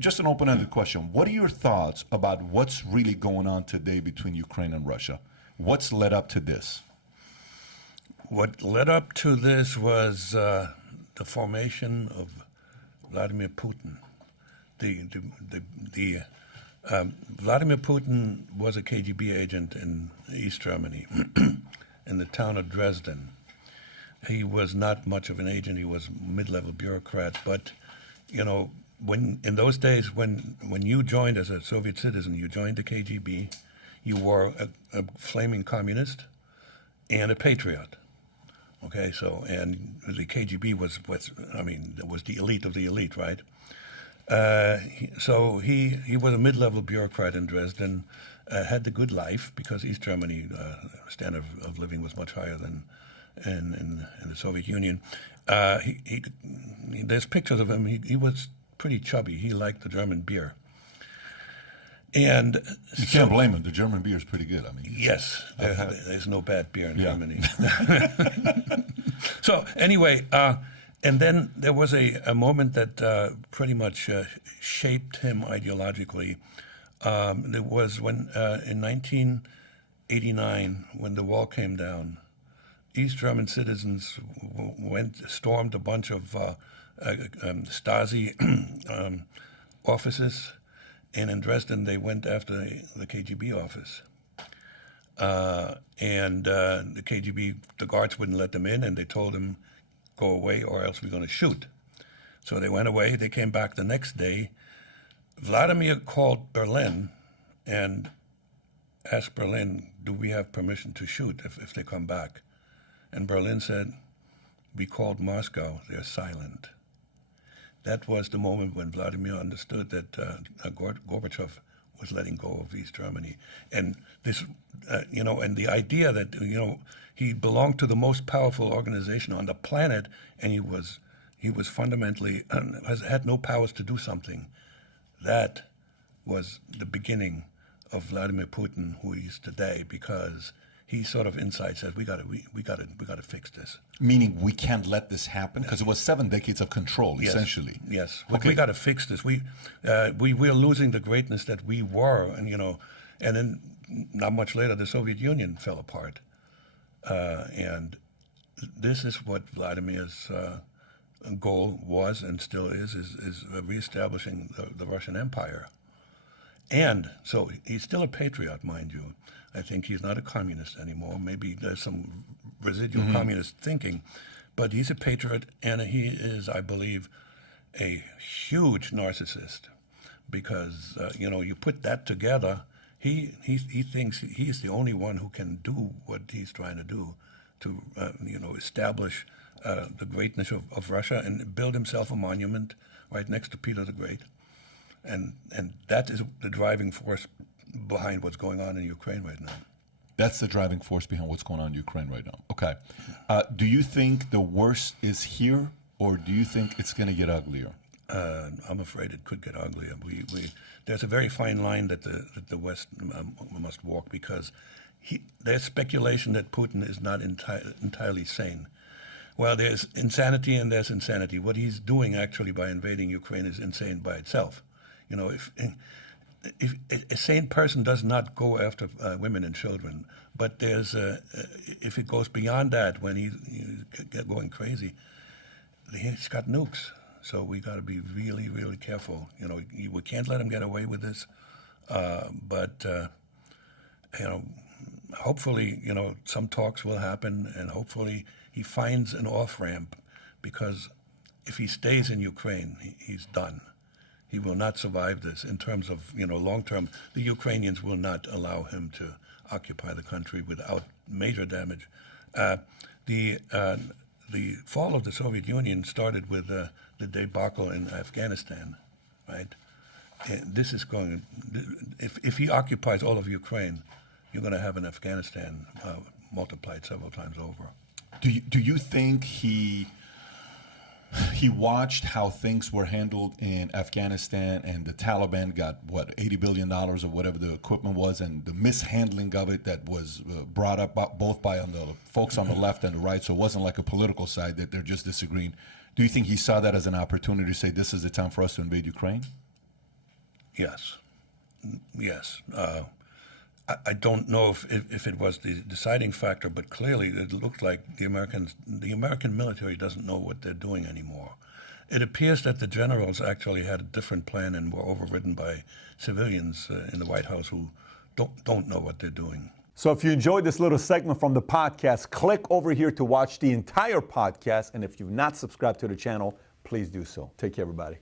just an open-ended question. What are your thoughts about what's really going on today between Ukraine and Russia? What's led up to this? What led up to this was the formation of Vladimir Putin. Vladimir Putin was a KGB agent in East Germany, in the town of Dresden. He was not much of an agent. He was a mid-level bureaucrat. But, you know, when in those days, when you joined as a Soviet citizen, you joined the KGB, you were a flaming communist and a patriot. Okay, so, and the KGB was the elite of the elite, right? So he was a mid-level bureaucrat in Dresden, had the good life because East Germany standard of living was much higher than in the Soviet Union. There's pictures of him. He was pretty chubby. He liked the German beer. And you can't blame him. The German beer is pretty good. I mean, yes, there's no bad beer in Germany. So anyway, and then there was a moment that pretty much shaped him ideologically. It was when in 1989, when the wall came down, East German citizens stormed a bunch of Stasi offices. And in Dresden, they went after the KGB office. And the KGB, the guards wouldn't let them in, and they told them, go away or else we're going to shoot. So they went away. They came back the next day. Vladimir called Berlin and asked Berlin, do we have permission to shoot if they come back? And Berlin said, we called Moscow. They're silent. That was the moment when Vladimir understood that Gorbachev was letting go of East Germany, and this, and the idea that he belonged to the most powerful organization on the planet, and he was fundamentally had no powers to do something. That was the beginning of Vladimir Putin, who he is today, because he sort of inside said, we got to fix this. Meaning we can't let this happen because it was 7 decades of control, essentially. Yes, okay. We got to fix this. We're losing the greatness that we were, and then not much later the Soviet Union fell apart, and this is what Vladimir's goal was and still is reestablishing the Russian Empire. And so he's still a patriot, mind you. I think he's not a communist anymore. Maybe there's some residual communist thinking, but he's a patriot, and he is, I believe, a huge narcissist because, you put that together, he thinks he's the only one who can do what he's trying to do to, establish the greatness of Russia and build himself a monument right next to Peter the Great. And that is the driving force behind what's going on in Ukraine right now. That's the driving force behind what's going on in Ukraine right now. Okay. Do you think the worst is here, or do you think it's going to get uglier? I'm afraid it could get uglier. There's a very fine line that the West must walk because there's speculation that Putin is not entirely sane. Well, there's insanity and there's insanity. What he's doing actually by invading Ukraine is insane by itself. If a sane person does not go after women and children, but there's if it goes beyond that, when he's going crazy, he's got nukes. So we got to be really, really careful. We can't let him get away with this. But hopefully, some talks will happen, and hopefully he finds an off-ramp, because if he stays in Ukraine, he's done. He will not survive this in terms of, long-term. The Ukrainians will not allow him to occupy the country without major damage. The fall of the Soviet Union started with the debacle in Afghanistan, right? And this is going. If he occupies all of Ukraine, you're going to have an Afghanistan multiplied several times over. Do you think he watched how things were handled in Afghanistan, and the Taliban got, $80 billion or whatever the equipment was, and the mishandling of it that was brought up both by the folks on the left and the right, so it wasn't like a political side that they're just disagreeing. Do you think he saw that as an opportunity to say, this is the time for us to invade Ukraine? Yes. Yes. I don't know if it was the deciding factor, but clearly it looked like the American military doesn't know what they're doing anymore. It appears that the generals actually had a different plan and were overridden by civilians in the White House who don't know what they're doing. So if you enjoyed this little segment from the podcast, click over here to watch the entire podcast. And if you've not subscribed to the channel, please do so. Take care, everybody.